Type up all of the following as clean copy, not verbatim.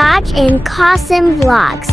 Saj and Qasim Vlogs.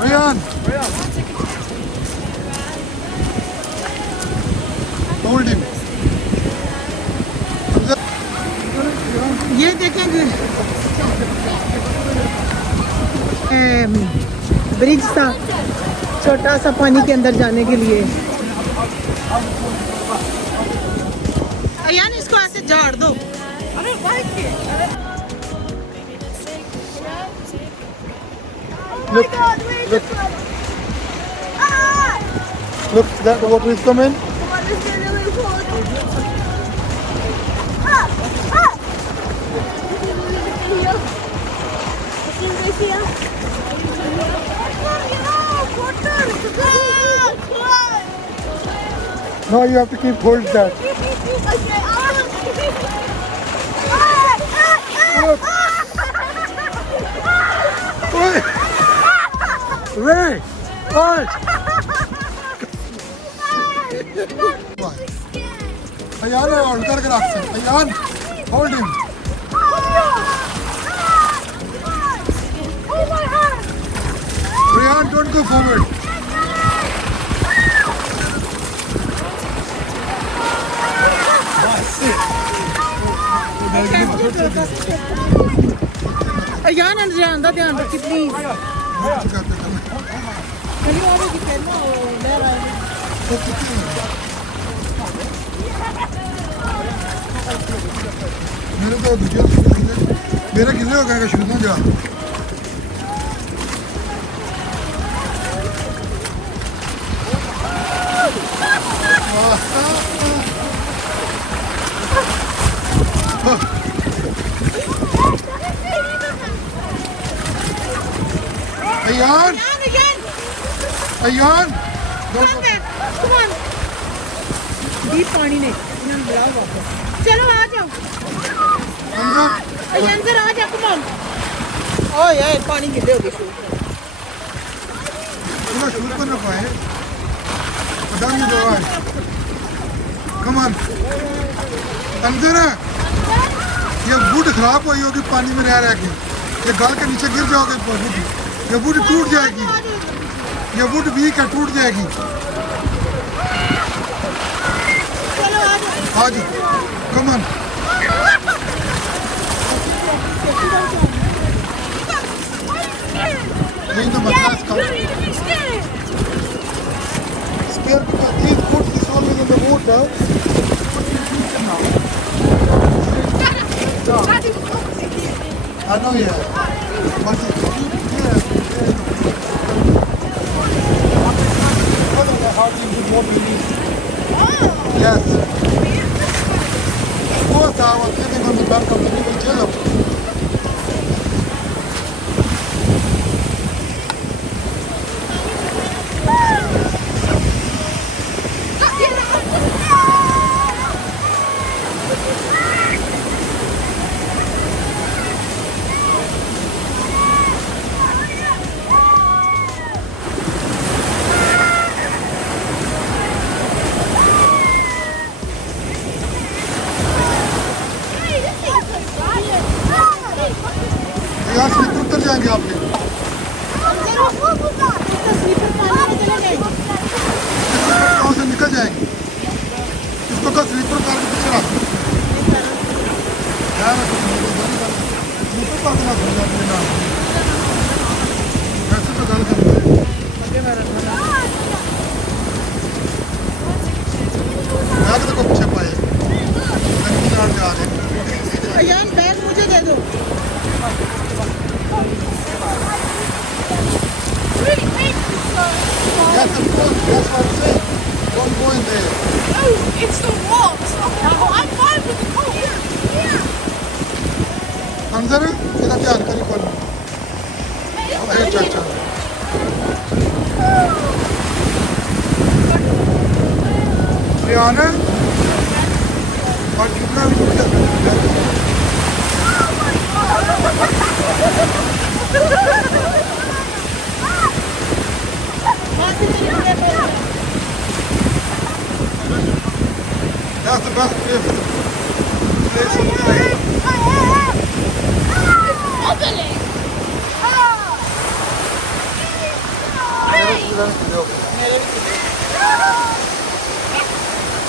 Rayyan, hold him. ये देखेंगे bridge सा छोटा सा पानी के अंदर जाने के लिए। अयान इसको ऐसे झाड़ दो। अरे Look, look, look, that water is coming. Now you have to keep hold that. Ray! Oi! Ayaan, hold करके रख सकते। Ayaan, hold him. Rayyan, don't go forward. Ayan and Rayyan दा ध्यान रखी प्लीज। मेरे तो मेरा गिले हो गया शुरू में जा Ayaan! Ayaan! Come on. Deep पानी नहीं बुलाओ वापस। चलो आ जाओ। अंदर आ जाओ कम ऑन। ओए यार पानी गिले हो गए शूट। पूरा शूट कर ना पाए। पता नहीं दो आज। Come on. अंदर है। ये वुड खराब हुई होगी पानी में रह रह के। ये गाल के नीचे गिर जाओगे वुड। ये वुड टूट जाएगी। ये वुड वीक है टूट जाएगी। आज come on. नहीं तो मतलब इसका spare because these foot is always in the water. I know, yeah. But it's yes. Of course, I was sitting on the back of the little jello. That's what I'm saying. Don't go in there. Oh, it's the rocks. I'm fine with the cold. अंदर ਇਹਦਾ ਧਿਆਨ ਕਰੀ ਕੋਲ ਇਹ ਚਾਚਾ Ryan और कितना भी That's the best place in the place.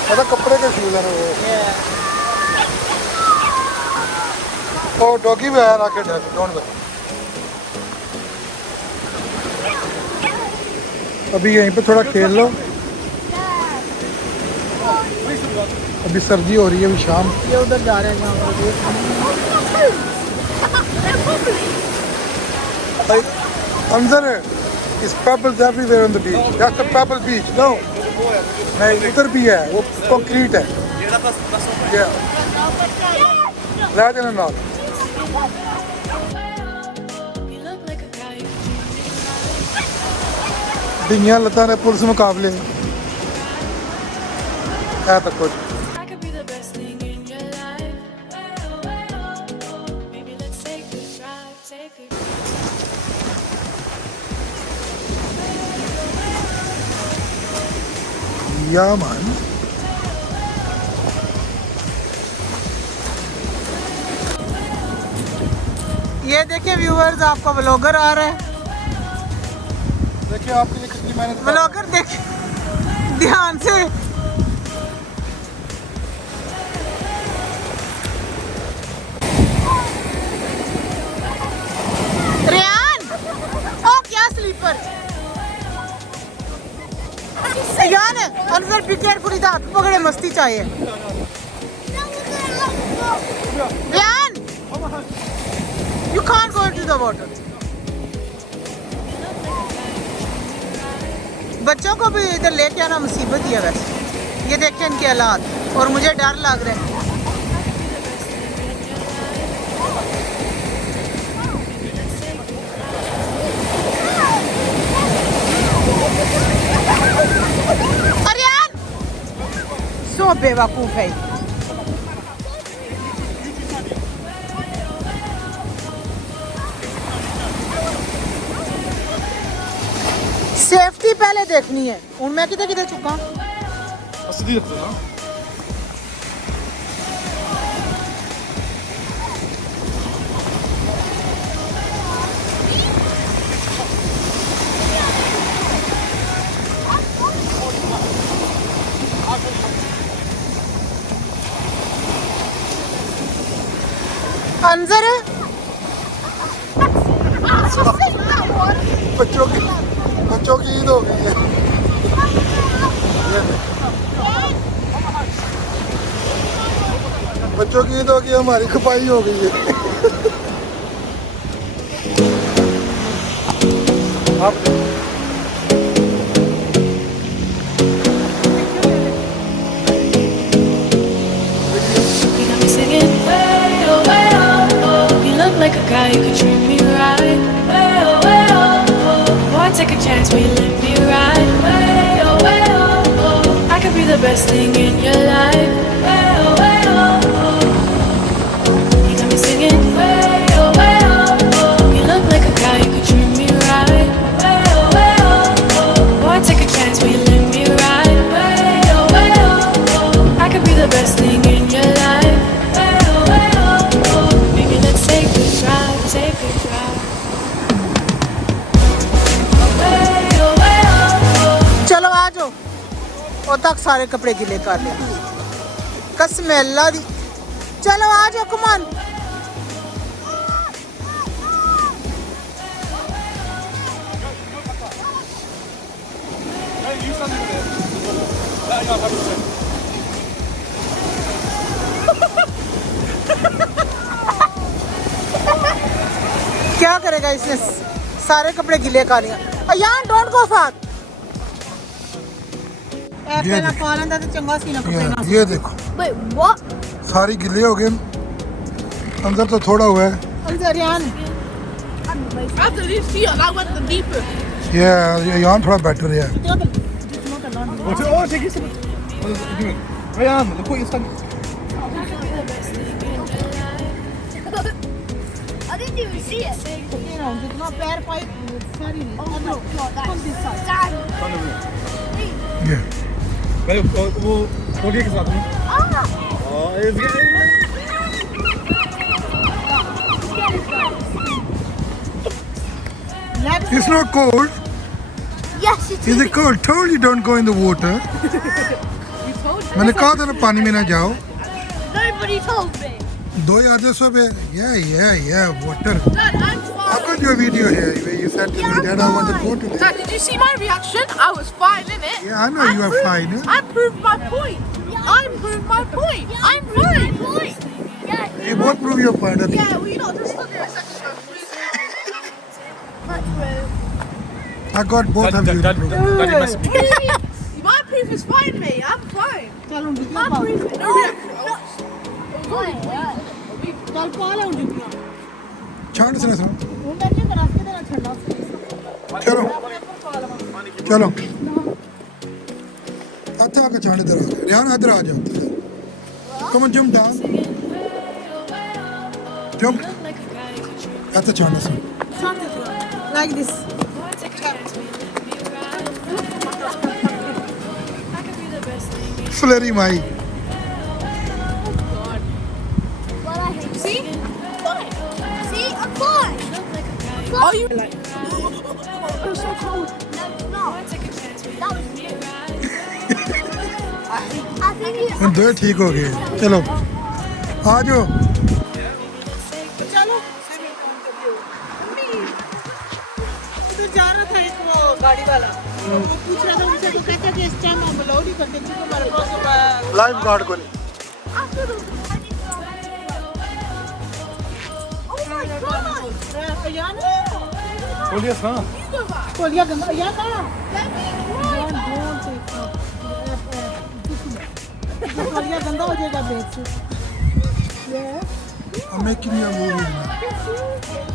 पता कपड़े के शूज है वो और डॉगी भी आया आके डोंट वरी अभी यहीं पे थोड़ा खेल लो अभी सर्दी हो रही है अभी शाम ये उधर जा रहे हैं अंदर है इस pebbles everywhere on the beach that's the pebble beach no नहीं उधर भी है वो कंक्रीट है लेजन एंड ऑल डिंगियां लता ने पुलिस मुकाबले है तो कुछ या मान ये देखिए व्यूअर्स आपका व्लॉगर आ रहा है देखिए आपके लिए कितनी मेहनत व्लॉगर देखिए ध्यान से रेयान ओ क्या स्लीपर अयान अंदर बी केयरफुल इधर हाथ पकड़े मस्ती चाहिए Ryan you can't go into the water बच्चों को भी इधर लेके आना मुसीबत ही है वैसे ये देखें इनके हालात और मुझे डर लग रहा है अरियान सो बेवकूफ है सेफ्टी पहले देखनी है उनमें किधर किधर चुका असली रखते ना अंजर बच्चों की ईद हो गई है बच्चों की ईद हो गई हमारी खपाई हो गई है आप like a guy, you could treat me right. Way oh, way oh, oh. Boy, take a chance, will you let me ride? Way oh, way oh, oh. I could be the best thing in your life. Way oh, way oh, oh. You got me singing. Way oh, way oh, oh. You look like a guy, you could treat me right. Way oh, way oh, oh. Boy, take a chance, will you let me ride? Way oh, way oh, oh. I could be the best thing in your life. Way oh, way oh, oh. Maybe let's take a drive, take a drive. चलो आ जाओ और तक सारे कपड़े गिले कर ले कसम अल्लाह दी चलो आ जाओ कमान क्या करेगा इसने सारे कपड़े गिले कर लिया अयान डोंट गो फास्ट पहला पा लेंदा ते चंगा सी ना कपड़े ना ये देखो Wait, what? सारी गिले हो गए अंदर तो थोड़ा हुआ है अंदर यान After this field, I went the deepest. ये यहाँ थोड़ा बेटर है जितना तो जितना तो law and Oh, take it. Rayyan, look what you're saying. I didn't even see it. you know जितना पैर पाई सारी Oh no, no, on this side. Dad. ये मैं वो खोलिए के साथ में It's not cold. Yes, it Is it cold? Told you don't go in the water. मैंने कहा था ना पानी में ना जाओ. Nobody told me. दो यादें सब है. Yeah, water. Dad, I'm I've got your video here where you said to me, Dad, I want to go to this. Dad, did you see my reaction? I was fine, innit? Yeah, I know you are fine. Huh? I proved my point. I proved my point. I'm fine. Yeah, You both prove your point. Okay? Yeah, well, you know, just stood there a second ago. that's rude. I got both of you. to prove. My proof is fine, mate. I'm fine. चल उन My जितना proof is no reaction. चल पा ले उन जितना छाड़ से ना सुनो. उन बैठे का रास्ते देना छड़ना चलो चलो अच्छा आके छाड़ इधर आ रियान इधर आ जाओ. Come on, jump down. Jump. अच्छा छाड़ से. like this Flurry my. See? Fine. See? I'm fine. Oh, you like? I'm so cold. No, it's not. That was you. I think you. दो ठीक हो गए. चलो आ जाओ. चलो तो जा रहा था एक वो गाड़ी वाला वो पूछ रहा था उनसे तो कहता कि इस टाइम हम अलाउ नहीं करते क्योंकि हमारे पास लाइफ गार्ड को नहीं. Oh my god. अयान खोलिए हाँ कोलिया गंगा अयान ना कोलिया गंदा हो जाएगा ब्रेक से I'm making you a movie now.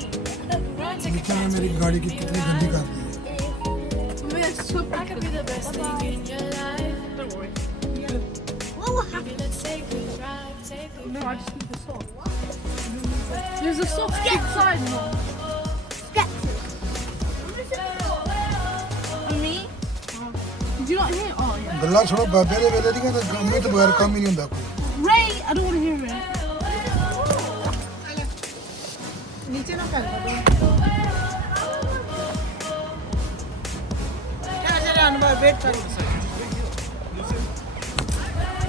देखिए मैं मेरी गाड़ी की कितनी गंदी कर दी. I could be the best thing in your life. What will happen? Let's take a ride, take a No, I just need the sock. There's a sock outside, Mom. Me? Did you not hear? Oh, yeah. ਗੱਲਾਂ ਛੋੜੋ ਬਾਬੇ ਦੇ ਵੇਲੇ ਦੀਆਂ ਤਾਂ ਗੰਮੇ ਤੋਂ ਬਗੈਰ ਕੰਮ ਹੀ ਨਹੀਂ ਹੁੰਦਾ ਕੋਈ. Ray, I don't want to hear it. नीचे ना कर क्या जरा अनवर वेट कर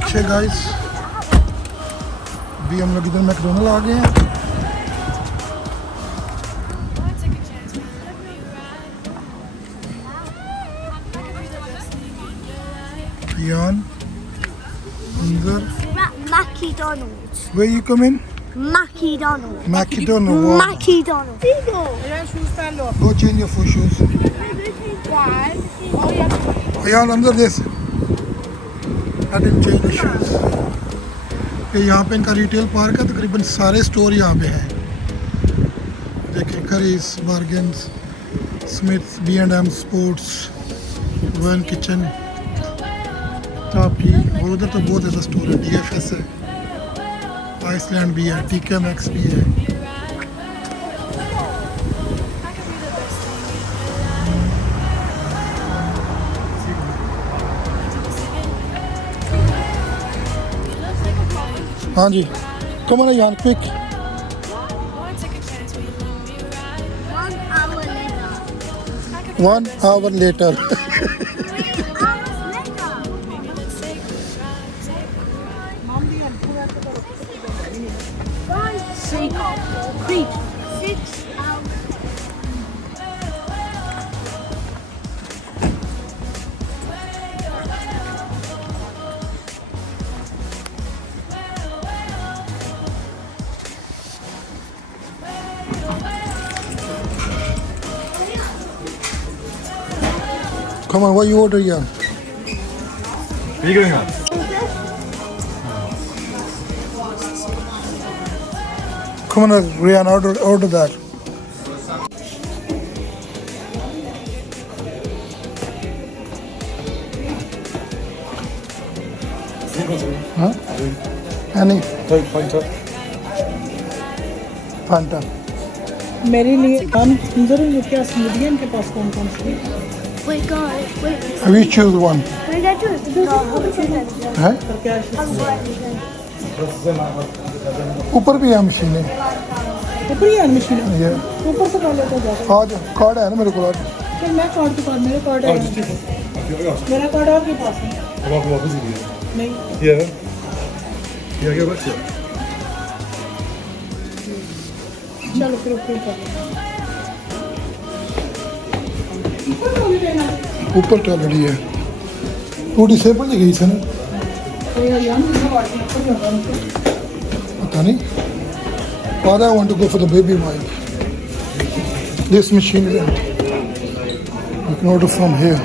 अच्छे गाइस भी हम लोग इधर मैकडोनल्ड आ गए हैं. take a chance, let me ride. I could be the best thing in your life. यान अंदर. McDonald's. Where you come in? McDonald's. McDonald's. Wow. McDonald's. यार शूज पहन लो Go change your full shoes. यार अंदर देख. I didn't change the shoes. ये यहाँ पे इनका रिटेल पार्क है. तकरीबन सारे स्टोर यहाँ पे हैं. देखिए Currys, Bargains, Smiths, B&M Sports, One Kitchen, Tapi और उधर तो बहुत ज़्यादा स्टोर है. DFS है, आइसलैंड भी है, TK Maxx भी है. हाँ जी. Come on यार quick. Take a chance, will you let me ride? 1 hour later. 1 hour later. 3 hours later. Let's take a ride, take a ride. Mom भी है पूरा तो 5, 6 hours. Come on, what you order, yeah? Where are you going on? Come on, Rayyan, order that. Huh? Any? Fanta. मेरे लिए हम जरूर क्या smoothie है इनके पास कौन कौन सी Wait, guys, wait. We choose one. Can I get two? No, I'm choosing. है? ऊपर भी है मशीनें. ऊपर ही है मशीन ये. ऊपर से पहले तो जाओ आज कार्ड है ना मेरे को आज. फिर मैं कार्ड के पास मेरे कार्ड है मेरा कार्ड आपके पास है अब आपको वापस ही दिया नहीं Yeah. Yeah, get back to it. चलो फिर ऊपर कर ऊपर तो ऑलरेडी है. तू डिसेबल ही गई थी ना? पता नहीं. Father, I want to go for the baby wipe. This machine is empty. You can order from here.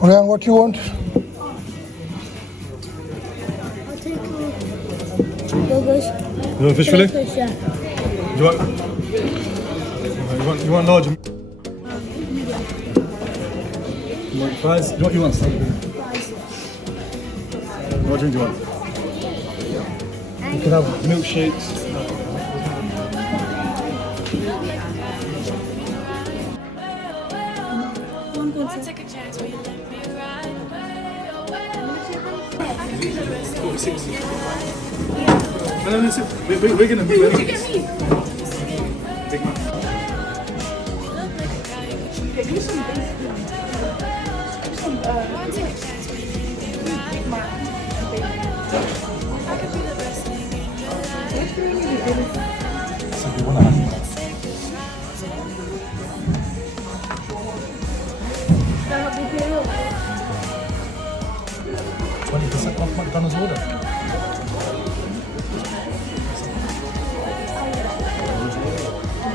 Rayyan, what you want? I'll take burgers. You want fish fillet? Fish, yeah. You want large? You want fries? What you want? What drink do you want? You can have milkshakes. Take a chance, will you let me ride? No, listen. We're gonna be ready. Big man. Off McDonald's's order.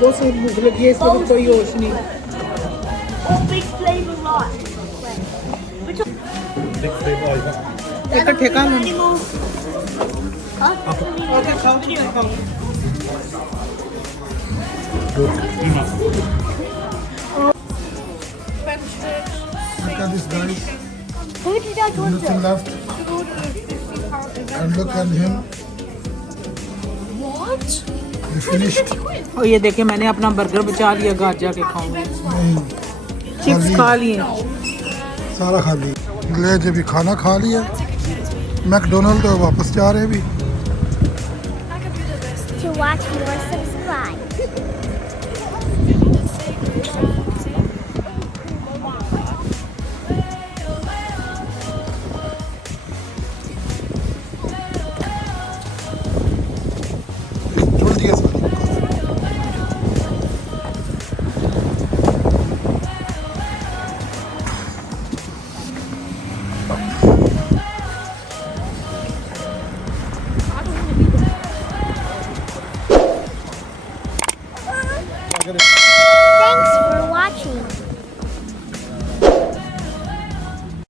दो से भूख लगी है इसमें कोई होश नहीं All big flavor lot. Big flavor. इकट्ठे काम Animals. Huh? ओके खाओ खाओ Look at this, guys. Who did I go Nothing to? left. And look at him. What? We finished. और ये देखे मैंने अपना बर्गर बचा लिया घर जाके खाऊंगी नहीं. चिप्स खा लिए सारा खा लिया. ले जब भी खाना खा लिया. मैकडोनल्ड तो वापस जा रहे हैं भी. To watch more, subscribe.